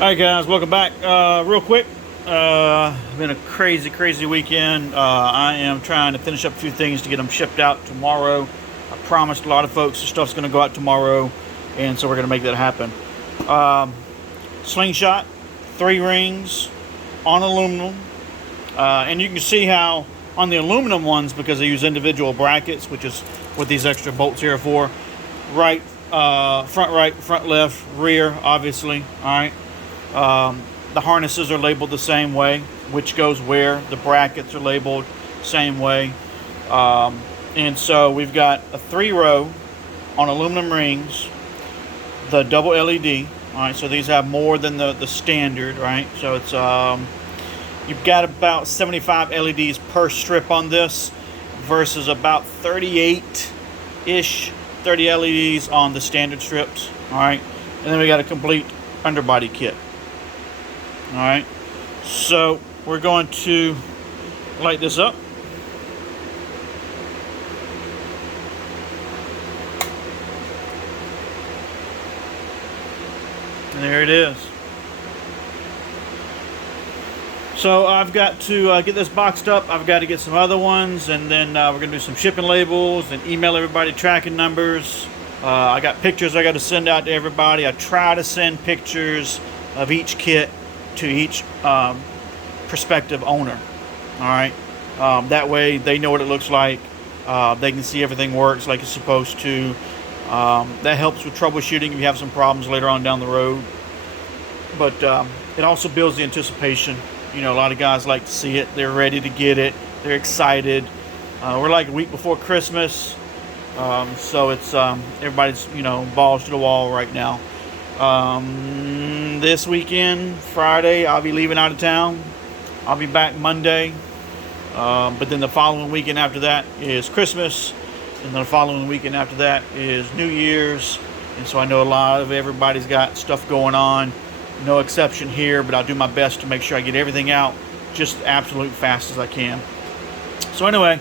Alright guys, welcome back. Real quick, been a crazy weekend. I am trying to finish up a few things to get them shipped out tomorrow. I promised a lot of folks the stuff's going to go out tomorrow, and so we're going to make that happen. Slingshot, 3 rings on aluminum, and you can see how on the aluminum ones, because they use individual brackets, which is what these extra bolts here are for. Right, front left, rear, obviously. Alright. The harnesses are labeled the same way, which goes where. The brackets are labeled same way. And so we've got a 3-row on aluminum rings, the double LED. Alright, so these have more than the standard, right? So it's you've got about 75 LEDs per strip on this versus about 38-ish 30 LEDs on the standard strips. Alright, and then we got a complete underbody kit. Alright, so we're going to light this up. And there it is. So I've got to get this boxed up. I've got to get some other ones, and then we're going to do some shipping labels and email everybody tracking numbers. I got pictures I got to send out to everybody. I try to send pictures of each kit to each prospective owner. Alright, that way they know what it looks like. They can see everything works like it's supposed to. That helps with troubleshooting if you have some problems later on down the road. But it also builds the anticipation. You know, a lot of guys like to see it. They're ready to get it. They're excited. We're like a week before Christmas, so it's everybody's, you know, balls to the wall right now. This weekend, Friday, I'll be leaving out of town. I'll be back Monday. But then the following weekend after that is Christmas. And then the following weekend after that is New Year's. And so I know a lot of everybody's got stuff going on. No exception here, but I'll do my best to make sure I get everything out just absolute fast as I can. So anyway,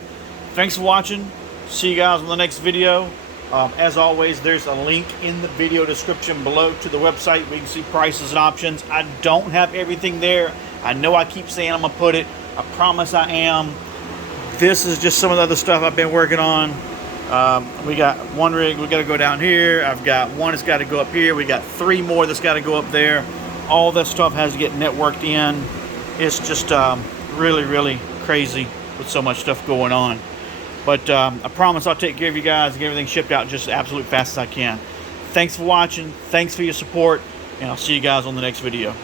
thanks for watching. See you guys on the next video. As always, there's a link in the video description below to the website where you can see prices and options. I don't have everything there. I know I keep saying I'm going to put it. I promise I am. This is just some of the other stuff I've been working on. We got one rig we got to go down here. I've got one that's got to go up here. We got 3 more that's got to go up there. All that stuff has to get networked in. It's just really crazy with so much stuff going on. But I promise I'll take care of you guys and get everything shipped out just as absolute fast as I can. Thanks for watching. Thanks for your support. And I'll see you guys on the next video.